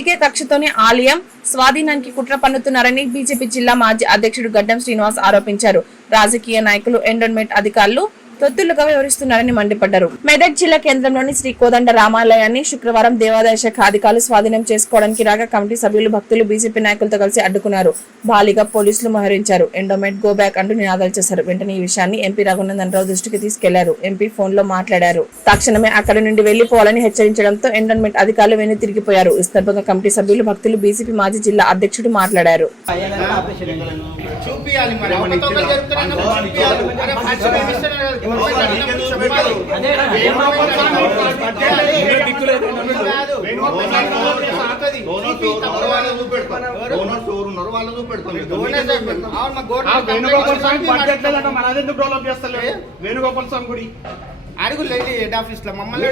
రాజకీయ కక్షతోనే ఆలయం స్వాధీనానికి కుట్ర పన్నుతున్నారని బీజేపీ జిల్లా మాజీ అధ్యక్షుడు గడ్డం శ్రీనివాస్ ఆరోపించారు. రాజకీయ నాయకులు ఎండోన్మెంట్ అధికారులు తొత్తులుగా వ్యవహరిస్తున్నారని మండిపడ్డారు. మెదక్ జిల్లా కేంద్రంలోని శ్రీ కోదండ రామాలయాన్ని శుక్రవారం దేవాదాయ శాఖ అధికారులు స్వాధీనం చేసుకోవడానికి రాగా కమిటీ సభ్యులు భక్తులు బీజేపీ నాయకులతో కలిసి అడ్డుకున్నారు. భారీగా పోలీసులు మోహరించారు. ఎండోమెంట్ గో బ్యాక్ అంటూ నినాదాలు చేశారు. వెంటనే ఈ విషయాన్ని ఎంపీ రఘునందన్ రావు దృష్టికి తీసుకెళ్లారు. ఎంపీ ఫోన్ లో మాట్లాడారు. తక్షణమే అక్కడి నుండి వెళ్లిపోవాలని హెచ్చరించడంతో ఎండోన్మెంట్ అధికారులు వెను తిరిగిపోయారు. ఈ సందర్భంగా కమిటీ సభ్యులు భక్తులు బీజేపీ మాజీ జిల్లా అధ్యక్షుడు మాట్లాడారు. వేణుగోపాల్ స్వామి గుడి అడుగు లేదు హెడ్ ఆఫీస్ లో మమ్మల్ని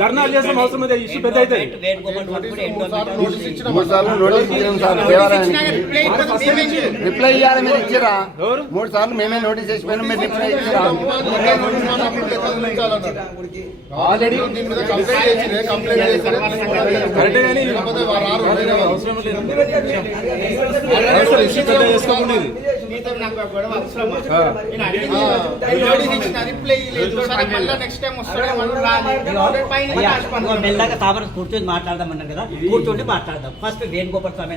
ధర్నాలు చేస్తాం అవసరం ఇష్యూ పెద్ద అయితే రిప్లై ఇవ్వాలి. మీరు ఇచ్చారా? 3 సార్లు మేమే నోటీస్ చేసిపోయినా మీరు రిప్లై ఇచ్చారా? ఆల్రెడీ మెల్లగా తామర కూర్చొని మాట్లాడదామన్నారు కదా, కూర్చోండి మాట్లాడదాం. ఫస్ట్ వేణుగోపాల్ స్వామి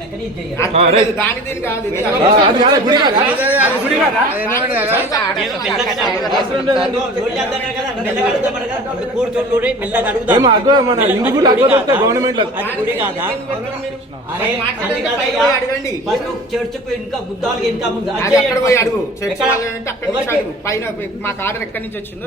కూర్చోండి మెల్లగా చర్చకు ఇంకా గుద్దాలకి ఇంకా ముందు పైన మాకు ఆర్డర్ ఎక్కడి నుంచి వచ్చిందో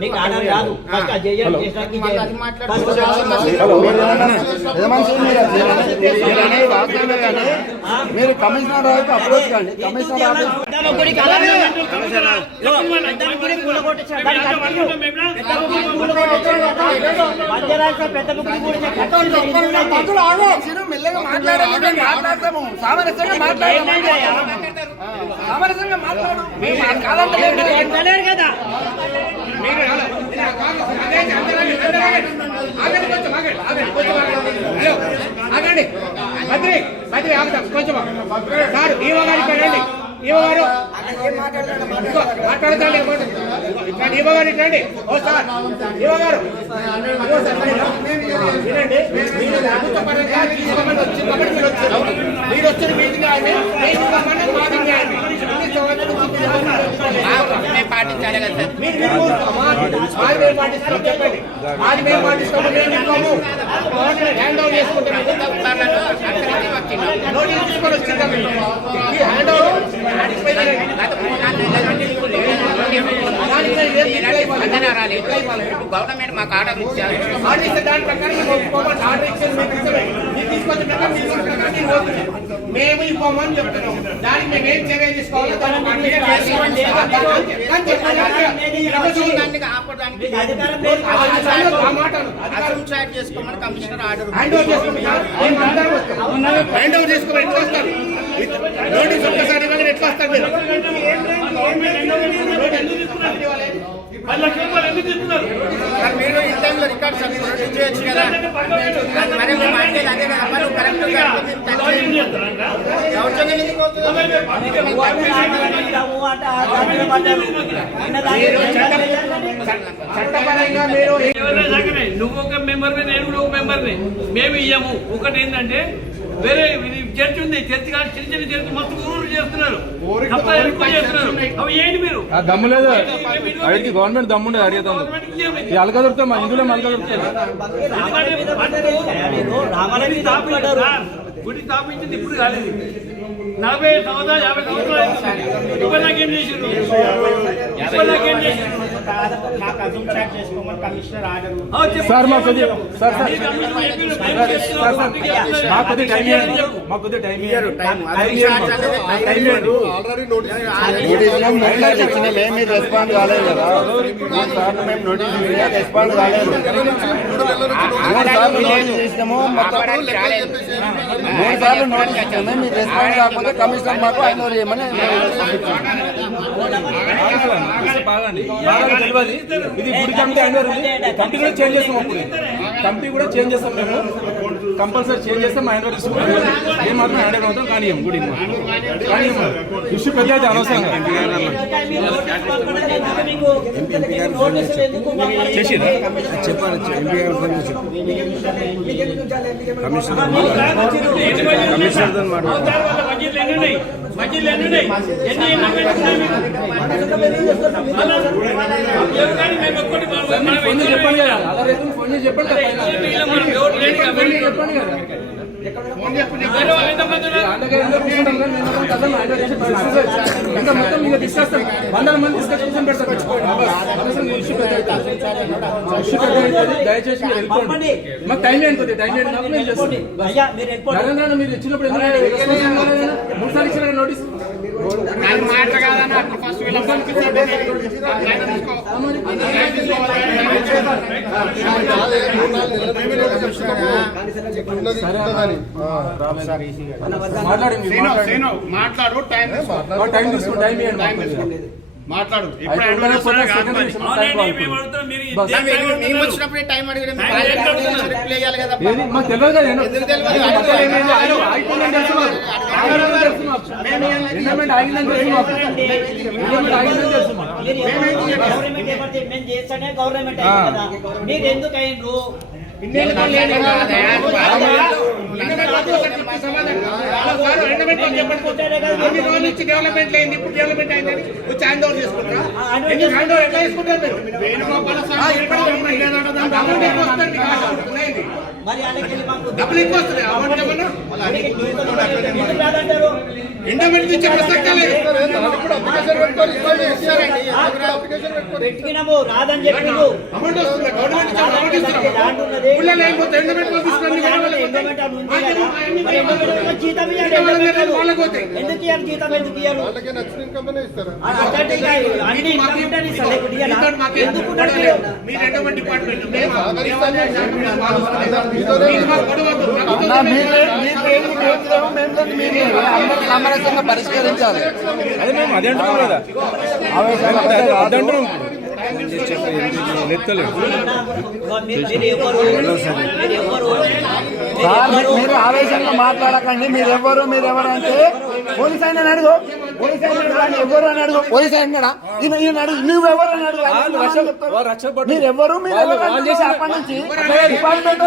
మీరు కమిషనర్ అప్రోచ్ కండి. కమిషనర్ మెల్లగా మాట్లాడతాము. సామరస్యంగా మాట్లాడలేదు కదా. కొంచెం సార్ ఈవో గారు ఇక్కడండి. ఈవో గారు మాట్లాడతాండి. ఈవో గారు ఇక్కడండి. ఓ సార్ ఈవో గారు వినండి. మీరు ప్రభుత్వ పరంగా తీసుకోమని వచ్చింది కాబట్టి మీరు వచ్చారు. మీరు వచ్చిన మీటింగ్ పాటించాలి కదా సార్. చెప్పండి. అది మేము పాటిస్తాము. మేము హ్యాండ్ ఓవర్ చేసుకుంటాం. నోటీస్ తీసుకొని వచ్చిందాం. ఈ హ్యాండ్ ఓవర్ గవర్నమెంట్ మాకు ఆర్డర్ ఇచ్చారు. దాని ప్రకారం మేము ఇవ్వమని చెప్తున్నాం. దానికి మేము ఏం చర్య తీసుకోవాలి? చేసుకోమని కమిషనర్ ఆర్డర్ హ్యాండ్ ఓవర్ చేసుకోమని ఎట్లా వస్తారు? నోటీస్ ఒక్కసారి ఎట్లా వస్తారు? మీరు మీరు ఈ టైంలో రికార్డ్ చేయొచ్చు కదా. మరి మేము అంటే అదే కదా. మరి కరెక్ట్ చట్టపరంగా మీరు నువ్వు ఒక మెంబర్ని, నేను కూడా ఒక మెంబర్ని. మేము ఇయ్యము. ఒకటి ఏంటంటే వేరే చర్చ ఉంది. చర్చ కాదు, చిన్న చిన్న చర్చ మొత్తం ఊరు చేస్తున్నారు. అవి ఏంటి మీరు దమ్ము లేదు అడిగి గవర్నమెంట్ దమ్ముండే అడిగేద్దాం. అలగా దొరుకుతాం మా ఇందులో అలగా దొరుకుతాయి. గుడి స్థాపించింది ఇప్పుడు కాలేదు. 40 సంవత్సరాలు 50 సంవత్సరాలు ఇప్పుడు నాకేం చేసిండ్రు? ఇప్పుడు నాకేం చేసిండ్రు? మాకు అజూమ్ చాట్ చేసుకోమని కమిషనర్ ఆర్డర్ సార్ మాకు కొద్దిగా సార్ సార్ మాకు కొద్దిగా టైం ఇవ్వండి. మాకు కొద్దిగా టైం ఇవ్వండి. నోటీసులు 3 సార్లు ఇచ్చినామే, మీరు రెస్పాండ్ కాలేదు కదా. 3 సార్లు మేము నోటీస్ ఇచ్చినా రెస్పాండ్ కాలేదు. 3 సార్లు నోటీస్ ఇచ్చినాము, మొత్తం 3 సార్లు నోటీస్ ఇచ్చాము. మీరు రెస్పాండ్ కాకపోతే కమిషనర్ మాకు 500 ఇవ్వమని బాగాండి బాగా తెలియదు. ఇది గుడి కమిటీ అంటారు. కమిటీ కూడా చేంజ్ చేస్తాం. అప్పుడు కమిటీ కూడా చేంజ్ చేస్తాం. మేము కంపల్సరీ చేంజ్ చేస్తాం. మా హ్యాండ్ ఏం మాత్రం హ్యాండ్ అవుతాం. కానీ గుడి కానీ ఇష్యూ పెద్ద అయితే అనవసరంగా చేసిరా చెప్పాలి. ఎంపీ గారు ఫోన్ చేసి కమిషనర్తో చెప్పండి కదా. అలా రేపు ఫోన్ చేసి చెప్పండి కదా. చెప్పండి కదా. ఇంకా మొత్తం ఇంకా తీసుకొస్తాం. 100 మంది తీసుకొచ్చి పెడతాం. దయచేసి మీరు వెళ్ళిపోండి. మాకు టైం అయిపోతుంది. టైం అయినప్పుడు నేను చేస్తాను. నరేంద్ర మీరు ఇచ్చినప్పుడు 3 సార్లు ఇచ్చిన నోటీస్ మాట్లాడు టైం తీసుకో. టైం ఇవ్వండి. మాట్లాడు మేము వచ్చినప్పుడే టైం అడిగారు. రిప్లై ఇవ్వాలి కదా. మాకు తెలియదు కదా. గవర్నమెంట్ మీరు ఎందుకు అయ్యిండ్రు? డెవలప్మెంట్ అయింది. ఇప్పుడు డెవలప్మెంట్ అయిందని వచ్చి హ్యాండ్ ఓవర్ చేసుకుంటారా? ఎట్లా తీసుకుంటారు మీరు? మరి డబ్బులు ఎక్కువ వస్తుంది. ఎండోమెంట్ ఇచ్చే ప్రసక్తే లేదు. పెట్టినము రాదని చెప్పిండు. అమౌంట్ వస్తుంది. గవర్నమెంట్ జీతం ఎందుకు ఇయ్యారు? జీతం ఎందుకు ఇయ్యారు? సామరస్యంగా పరిష్కరించాలి. అదే మేము అదే అంటున్నాం కదా. అదంటున్నాం. మీరు ఆవేశంగా మాట్లాడకండి. మీరెవరు అంటే పోలీస్ ఆయన అడుగు. పోలీస్ ఆయన ఎవరు అని అడుగు. పోలీస్ ఆయన అడుగు. నువ్వెవరు అని అడుగు. మీరెవరు అప్పటి నుంచి డిపార్ట్మెంట్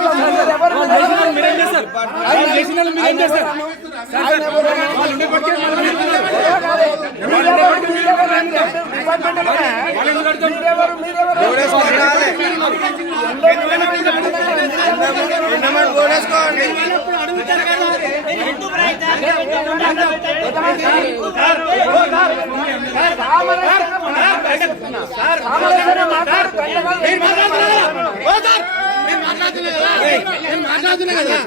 మాట్లాడుతున్నా కదా.